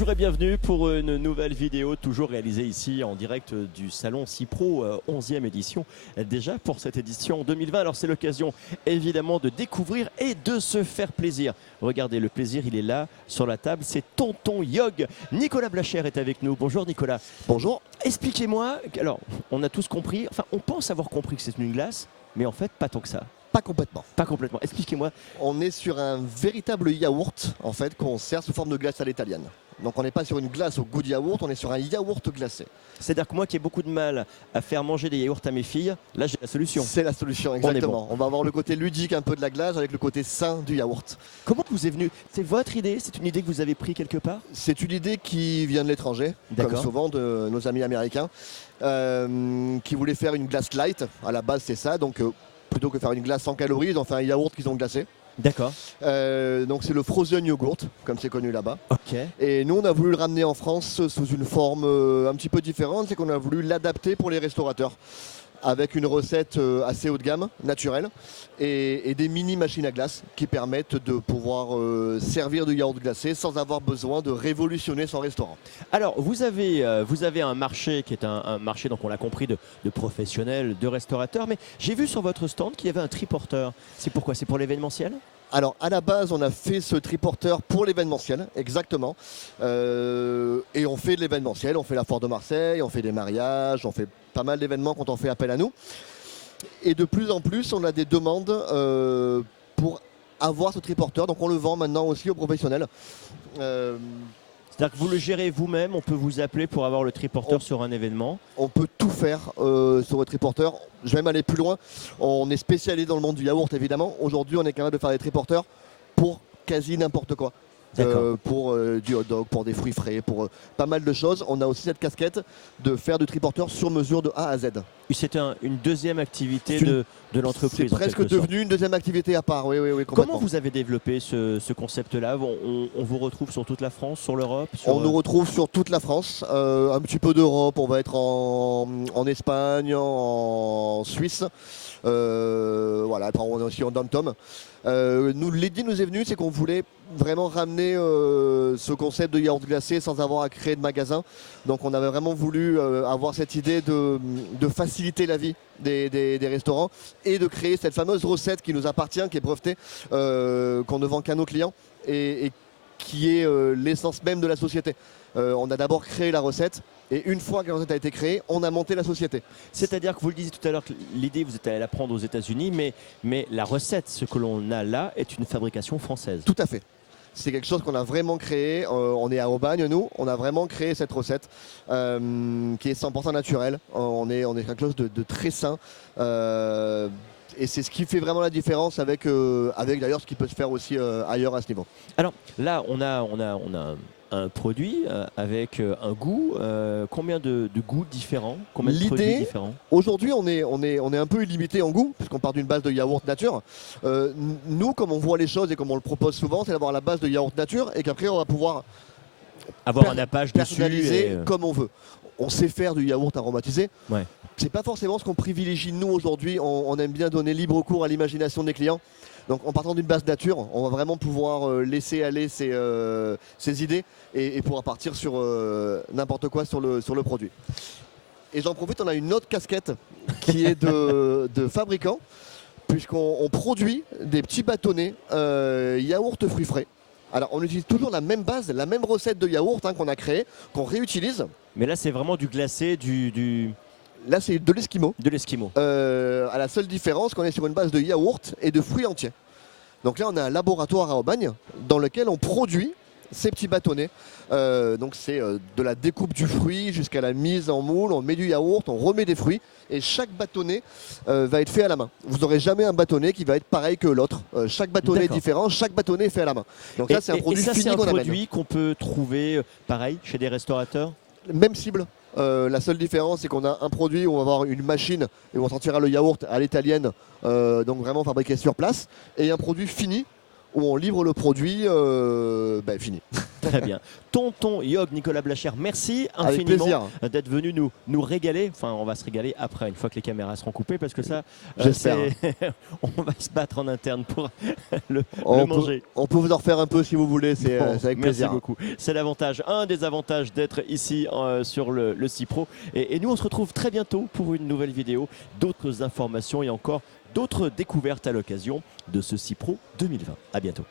Bonjour et bienvenue pour une nouvelle vidéo toujours réalisée ici en direct du salon Cipro 11e édition déjà pour cette édition 2020. Alors c'est l'occasion évidemment de découvrir et de se faire plaisir. Regardez, le plaisir il est là sur la table, c'est Tonton Yog. Nicolas Blacher est avec nous. Bonjour Nicolas. Bonjour. Expliquez-moi, alors on a tous compris, enfin on pense avoir compris que c'est une glace, mais en fait pas tant que ça. Pas complètement. Pas complètement, expliquez-moi. On est sur un véritable yaourt en fait qu'on sert sous forme de glace à l'italienne. Donc on n'est pas sur une glace au goût de yaourt, on est sur un yaourt glacé. C'est-à-dire que moi qui ai beaucoup de mal à faire manger des yaourts à mes filles, là j'ai la solution. C'est la solution, exactement. Bon. On va avoir le côté ludique un peu de la glace avec le côté sain du yaourt. Comment vous est venu? C'est votre idée? C'est une idée que vous avez prise quelque part? C'est une idée qui vient de l'étranger, comme souvent de nos amis américains, qui voulaient faire une glace light. À la base c'est ça, donc plutôt que faire une glace sans calories, ils ont fait un yaourt qu'ils ont glacé. D'accord. Donc c'est le frozen yogurt, comme c'est connu là-bas. Ok. Et nous on a voulu le ramener en France sous une forme un petit peu différente, c'est qu'on a voulu l'adapter pour les restaurateurs. Avec une recette assez haut de gamme, naturelle, et des mini machines à glace qui permettent de pouvoir servir du yaourt glacé sans avoir besoin de révolutionner son restaurant. Alors vous avez un marché qui est un marché, donc on l'a compris, de professionnels, de restaurateurs, mais j'ai vu sur votre stand qu'il y avait un triporteur. C'est pourquoi? C'est pour l'événementiel? Alors à la base on a fait ce triporteur pour l'événementiel, exactement, et on fait de l'événementiel, on fait la Foire de Marseille, on fait des mariages, on fait pas mal d'événements quand on fait appel à nous, et de plus en plus on a des demandes pour avoir ce triporteur, donc on le vend maintenant aussi aux professionnels. C'est-à-dire que vous le gérez vous-même, on peut vous appeler pour avoir le triporteur sur un événement? On peut tout faire sur le triporteur. Je vais même aller plus loin. On est spécialisé dans le monde du yaourt évidemment. Aujourd'hui on est capable de faire des triporteurs pour quasi n'importe quoi. Pour du hot dog, pour des fruits frais, pour pas mal de choses. On a aussi cette casquette de faire du triporteur sur mesure de A à Z. C'est une deuxième activité de l'entreprise. C'est presque devenu une deuxième activité à part, oui, Comment vous avez développé ce concept-là? On vous retrouve sur toute la France, sur l'Europe? On nous retrouve sur toute la France, un petit peu d'Europe, on va être en Espagne, en Suisse, voilà, après on est aussi en Dom-Tom. L'idée nous est venue, c'est qu'on voulait vraiment ramener ce concept de yaourt glacé sans avoir à créer de magasin. Donc on avait vraiment voulu avoir cette idée de faciliter la vie des restaurants et de créer cette fameuse recette qui nous appartient, qui est brevetée, qu'on ne vend qu'à nos clients et qui est l'essence même de la société. On a d'abord créé la recette et une fois que la recette a été créée, on a monté la société. C'est-à-dire que vous le disiez tout à l'heure, que l'idée vous êtes allé la prendre aux États-Unis, mais la recette, ce que l'on a là, est une fabrication française. Tout à fait. C'est quelque chose qu'on a vraiment créé. On est à Aubagne, nous. On a vraiment créé cette recette qui est 100% naturelle. On est quelque chose de très sain. Et c'est ce qui fait vraiment la différence avec d'ailleurs ce qui peut se faire aussi ailleurs à ce niveau. Alors là, on a un produit avec un goût. Combien de goûts différents? Combien de produits différents? Aujourd'hui, on est un peu illimité en goût, puisqu'on part d'une base de yaourt nature. Nous, comme on voit les choses et comme on le propose souvent, c'est d'avoir la base de yaourt nature et qu'après, on va pouvoir avoir un nappage personnalisé comme on veut. On sait faire du yaourt aromatisé. Ouais. C'est pas forcément ce qu'on privilégie nous aujourd'hui. On aime bien donner libre cours à l'imagination des clients. Donc en partant d'une base nature, on va vraiment pouvoir laisser aller ses idées et pouvoir partir sur n'importe quoi sur le produit. Et j'en profite, on a une autre casquette qui est de fabricant, puisqu'on produit des petits bâtonnets yaourt fruits frais. Alors on utilise toujours la même base, la même recette de yaourt qu'on a créée, qu'on réutilise. Mais là c'est vraiment du glacé, Là c'est de l'esquimau. De l'esquimau. À la seule différence qu'on est sur une base de yaourt et de fruits entiers. Donc là on a un laboratoire à Aubagne dans lequel on produit ces petits bâtonnets. Donc c'est de la découpe du fruit jusqu'à la mise en moule, on met du yaourt, on remet des fruits et chaque bâtonnet va être fait à la main. Vous n'aurez jamais un bâtonnet qui va être pareil que l'autre. Chaque bâtonnet est différent, chaque bâtonnet est fait à la main. Donc ça c'est un produit fini qu'on amène. C'est un produit qu'on peut trouver pareil chez des restaurateurs? Même cible. La seule différence c'est qu'on a un produit où on va avoir une machine et où on sortira le yaourt à l'italienne, donc vraiment fabriqué sur place, et un produit fini où on livre le produit fini. Très bien. Tonton Yog, Nicolas Blachère, merci Avec infiniment plaisir. d'être venu nous régaler. Enfin, on va se régaler après, une fois que les caméras seront coupées, parce que ça, J'espère. on va se battre en interne pour le On manger. on peut vous en refaire un peu si vous voulez, c'est Bon, avec merci plaisir. beaucoup. C'est l'avantage, un des avantages d'être ici sur le CIPRO. Et nous, on se retrouve très bientôt pour une nouvelle vidéo, d'autres informations et encore d'autres découvertes à l'occasion de ce CIPRO 2020. À bientôt.